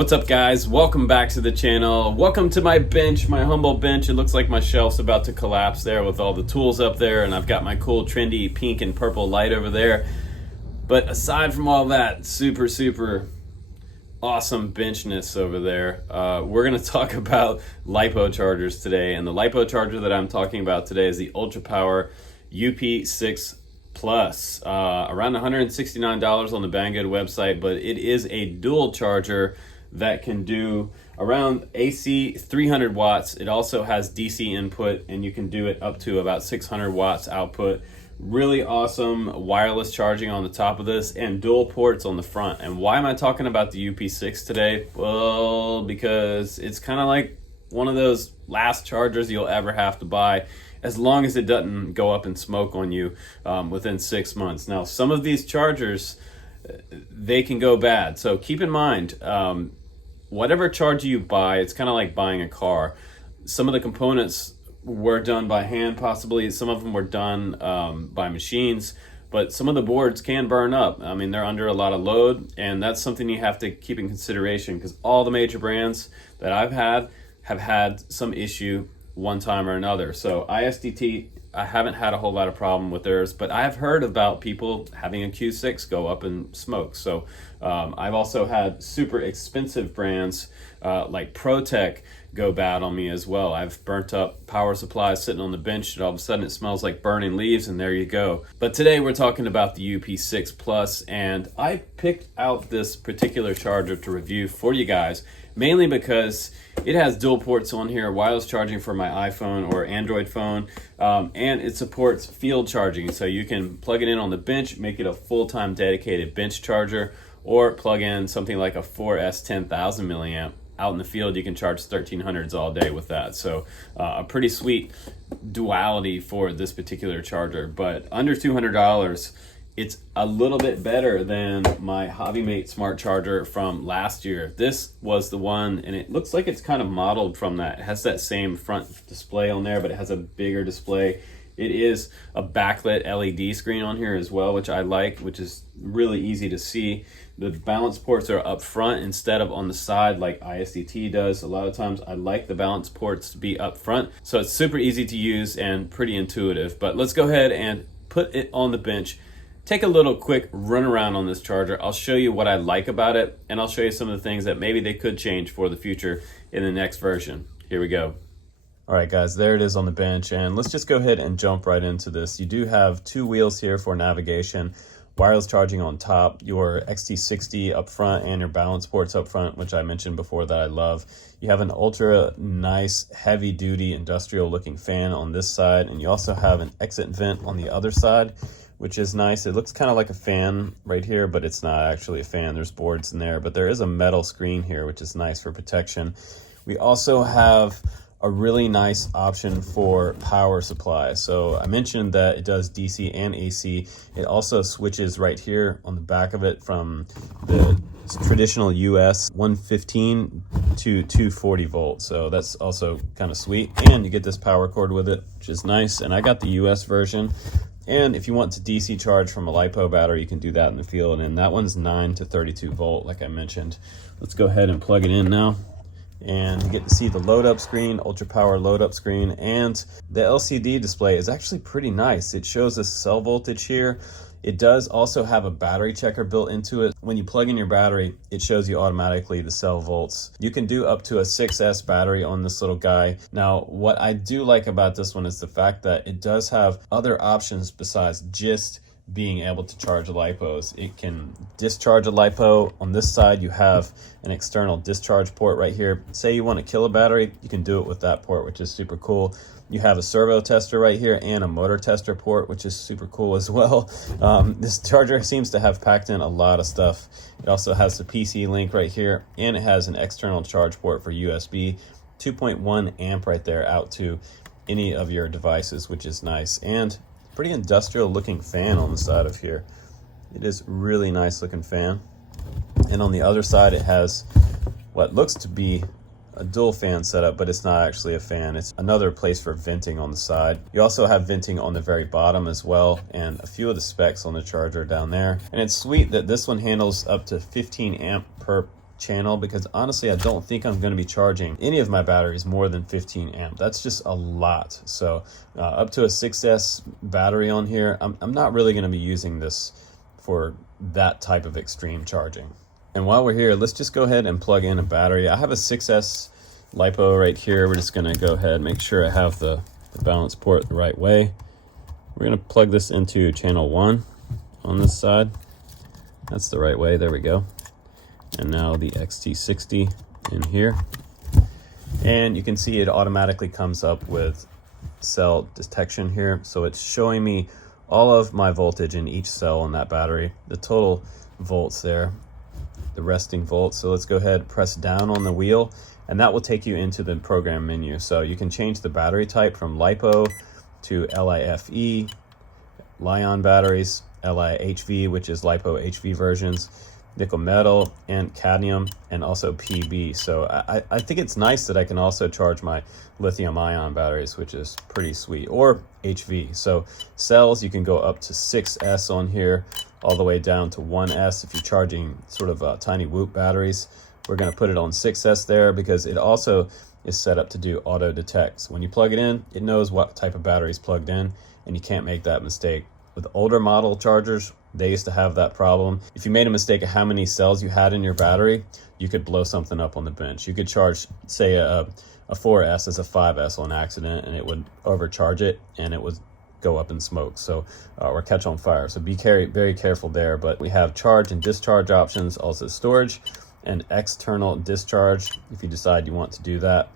What's up, guys? Welcome back to the channel. Welcome to my bench, my humble bench. It looks like my shelf's about to collapse there with all the tools up there, and I've got my cool trendy pink and purple light over there. But aside from all that super awesome benchness over there, we're gonna talk about Lipo chargers today. And the Lipo charger that I'm talking about today is the Ultra Power UP6 Plus. Around $169 on the Banggood website, but it is a dual charger that can do around AC 300 watts. It also has DC input, and you can do it up to about 600 watts output. Really awesome wireless charging on the top of this and dual ports on the front. And why am I talking about the UP6 today? Well, because it's kind of like one of those last chargers you'll ever have to buy, as long as it doesn't go up in smoke on you within 6 months. Now, some of these chargers, they can go bad. So keep in mind, whatever charger you buy, it's kind of like buying a car. Some of the components were done by hand, possibly. Some of them were done by machines, but some of the boards can burn up. I mean, they're under a lot of load, and that's something you have to keep in consideration, because all the major brands that I've had have had some issue one time or another. So ISDT, I haven't had a whole lot of problem with theirs, but I have heard about people having a Q6 go up in smoke. So I've also had super expensive brands like ProTech go bad on me as well. I've burnt up power supplies sitting on the bench, and all of a sudden it smells like burning leaves, and there you go. But today we're talking about the UP6 Plus, and I picked out this particular charger to review for you guys, mainly because it has dual ports on here, wireless charging for my iPhone or Android phone, and it supports field charging. So you can plug it in on the bench, make it a full-time dedicated bench charger, or plug in something like a 4S 10,000 milliamp. Out in the field, you can charge 1300s all day with that. So a pretty sweet duality for this particular charger. But under $200, it's a little bit better than my HobbyMate smart charger from last year. This was the one, and it looks like it's kind of modeled from that. It has that same front display on there, but it has a bigger display. It is a backlit LED screen on here as well, which I like, which is really easy to see. The balance ports are up front instead of on the side like ISDT does. A lot of times I like the balance ports to be up front. So it's super easy to use and pretty intuitive. But let's go ahead and put it on the bench. Take a little quick run around on this charger. I'll show you what I like about it, and I'll show you some of the things that maybe they could change for the future in the next version. Here we go. All right, guys, there it is on the bench, and let's just go ahead and jump right into this. You do have two wheels here for navigation, wireless charging on top, your XT60 up front, and your balance ports up front, which I mentioned before that I love. You have an ultra nice, heavy duty industrial looking fan on this side, and you also have an exit vent on the other side, which is nice. It looks kind of like a fan right here, but it's not actually a fan. There's boards in there, but there is a metal screen here, which is nice for protection. We also have a really nice option for power supply. So I mentioned that it does DC and AC. It also switches right here on the back of it from the traditional US 115 to 240 volts. So that's also kind of sweet. And you get this power cord with it, which is nice. And I got the US version. And if you want to DC charge from a Lipo battery, you can do that in the field. And that one's 9 to 32 volt, like I mentioned. Let's go ahead and plug it in now. And you get to see the load up screen, Ultra Power load up screen, and the LCD display is actually pretty nice. It shows the cell voltage here. It does also have a battery checker built into it. When you plug in your battery, it shows you automatically the cell volts. You can do up to a 6S battery on this little guy. Now, what I do like about this one is the fact that it does have other options besides just being able to charge Lipos. It can discharge a Lipo. On this side, you have an external discharge port right here. Say you want to kill a battery, you can do it with that port, which is super cool. You have a servo tester right here and a motor tester port, which is super cool as well. This charger seems to have packed in a lot of stuff. It also has the PC link right here, and it has an external charge port for USB, 2.1 amp right there out to any of your devices, which is nice. And pretty industrial looking fan on the side of here. It is really nice looking fan. And on the other side, it has what looks to be a dual fan setup, but it's not actually a fan. It's another place for venting on the side. You also have venting on the very bottom as well, and a few of the specs on the charger down there. And it's sweet that this one handles up to 15 amp per channel, because honestly I don't think I'm going to be charging any of my batteries more than 15 amp. That's just a lot. So up to a 6S battery on here, I'm not really going to be using this for that type of extreme charging. And while we're here, let's just go ahead and plug in a battery. I have a 6S Lipo right here. We're just going to go ahead and make sure I have the balance port the right way. We're going to plug this into channel 1 on this side. That's the right way. There we go. And now the XT60 in here. And you can see it automatically comes up with cell detection here. So it's showing me all of my voltage in each cell on that battery, the total volts there, the resting volts. So let's go ahead, press down on the wheel, and that will take you into the program menu. So you can change the battery type from LiPo to LiFe, Li-ion batteries, LiHV, which is LiPo HV versions, nickel metal, and cadmium, and also PB. So I think it's nice that I can also charge my lithium ion batteries, which is pretty sweet, or HV. So cells, you can go up to 6S on here, all the way down to 1S if you're charging sort of tiny Whoop batteries. We're going to put it on 6S there because it also is set up to do auto detect. So when you plug it in, it knows what type of battery is plugged in, and you can't make that mistake. With older model chargers, they used to have that problem. If you made a mistake of how many cells you had in your battery, you could blow something up on the bench. You could charge, say, a 4S as a 5S on accident, and it would overcharge it, and it would go up in smoke, so or catch on fire. So be very careful there. But we have charge and discharge options, also storage and external discharge if you decide you want to do that.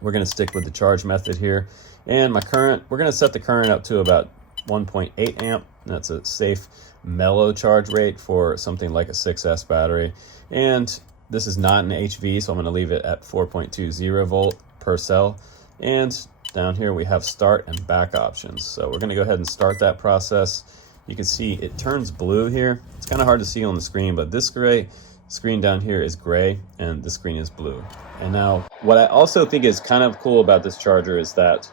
We're going to stick with the charge method here. And my current, we're going to set the current up to about 1.8 amp. That's a safe mellow charge rate for something like a 6S battery. And this is not an HV, so I'm going to leave it at 4.20 volt per cell. And down here we have start and back options. So we're going to go ahead and start that process. You can see it turns blue here. It's kind of hard to see on the screen, but this gray screen down here is gray and the screen is blue. And now what I also think is kind of cool about this charger is that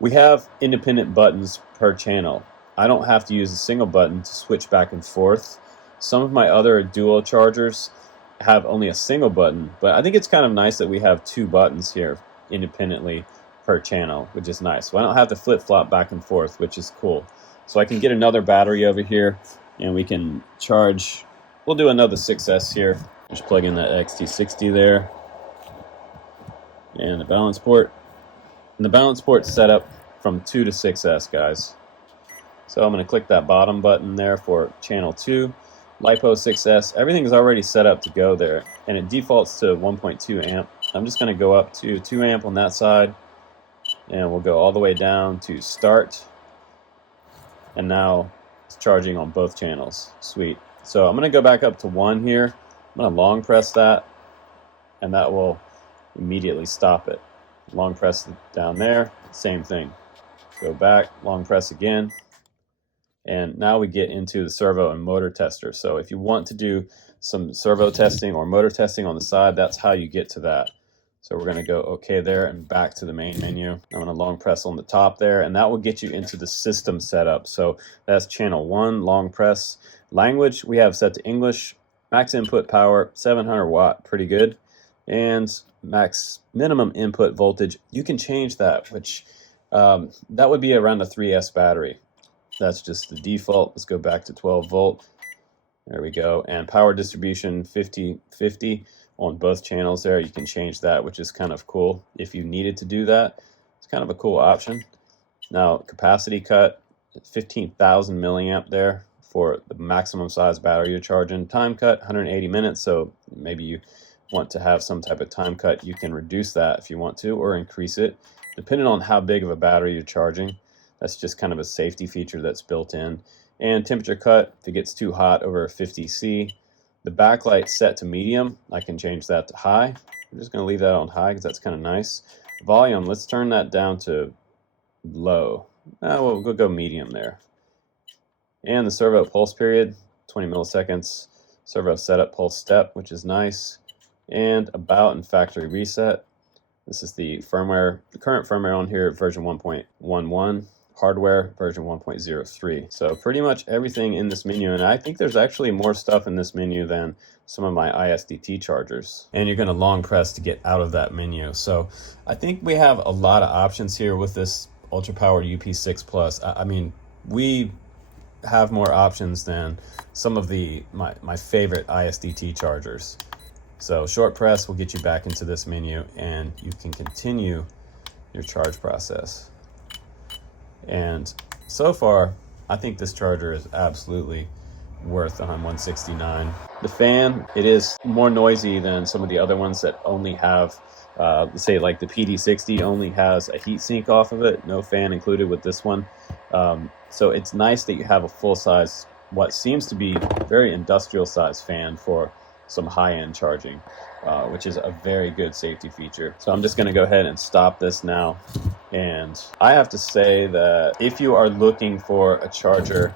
we have independent buttons per channel. I don't have to use a single button to switch back and forth. Some of my other dual chargers have only a single button, but I think it's kind of nice that we have two buttons here independently per channel, which is nice. So I don't have to flip-flop back and forth, which is cool. So I can get another battery over here and we can charge. We'll do another 6S here. Just plug in that XT60 there and the balance port. And the balance port's set up from 2 to 6S, guys. So I'm going to click that bottom button there for channel 2, LiPo 6S. Everything's already set up to go there, and it defaults to 1.2 amp. I'm just going to go up to 2 amp on that side, and we'll go all the way down to start. And now it's charging on both channels. Sweet. So I'm going to go back up to 1 here. I'm going to long press that, and that will immediately stop it. Long press down there, same thing. Go back, long press again. And now we get into the servo and motor tester. So if you want to do some servo testing or motor testing on the side, that's how you get to that. So we're going to go OK there and back to the main menu. I'm going to long press on the top there, and that will get you into the system setup. So that's channel 1, long press. Language we have set to English. Max input power, 700 watt, pretty good. And max minimum input voltage, you can change that, which that would be around a 3S battery. That's just the default. Let's go back to 12 volt. There we go. And power distribution 50-50 on both channels there. You can change that, which is kind of cool if you needed to do that. It's kind of a cool option. Now capacity cut, 15,000 milliamp there for the maximum size battery you're charging. Time cut, 180 minutes. So maybe you want to have some type of time cut. You can reduce that if you want to, or increase it, depending on how big of a battery you're charging. That's just kind of a safety feature that's built in. And temperature cut, if it gets too hot over 50 C. The backlight set to medium. I can change that to high. I'm just going to leave that on high because that's kind of nice. Volume, let's turn that down to low. We'll go medium there. And the servo pulse period, 20 milliseconds. Servo setup pulse step, which is nice. And about and factory reset. This is the firmware, the current firmware on here, version 1.11. hardware version 1.03. So pretty much everything in this menu, and I think there's actually more stuff in this menu than some of my ISDT chargers. And you're going to long press to get out of that menu. So I think we have a lot of options here with this Ultra Power UP6 Plus. I mean, we have more options than some of my favorite ISDT chargers. So short press will get you back into this menu and you can continue your charge process. And so far, I think this charger is absolutely worth $169. The fan, it is more noisy than some of the other ones that only have, say like the PD60 only has a heat sink off of it, no fan included with this one. So it's nice that you have a full-size, what seems to be very industrial size fan for some high-end charging, which is a very good safety feature. So I'm just going to go ahead and stop this now. And I have to say that if you are looking for a charger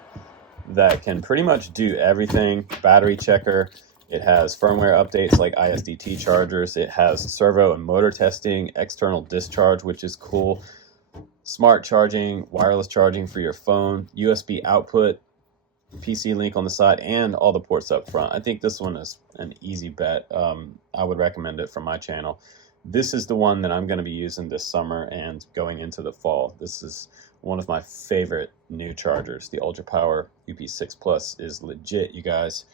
that can pretty much do everything, battery checker, it has firmware updates like ISDT chargers, it has servo and motor testing, external discharge, which is cool, smart charging, wireless charging for your phone, USB output, PC link on the side, and all the ports up front. I think this one is an easy bet. I would recommend it for my channel. This is the one that I'm going to be using this summer and going into the fall. This is one of my favorite new chargers. The Ultra Power UP6 Plus is legit, you guys.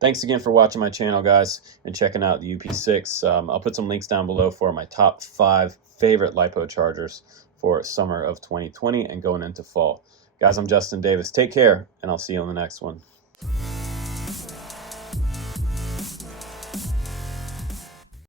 Thanks again for watching my channel, guys, and checking out the UP6. I'll put some links down below for my top 5 favorite Lipo chargers for summer of 2020 and going into fall. Guys, I'm Justin Davis. Take care, and I'll see you on the next one.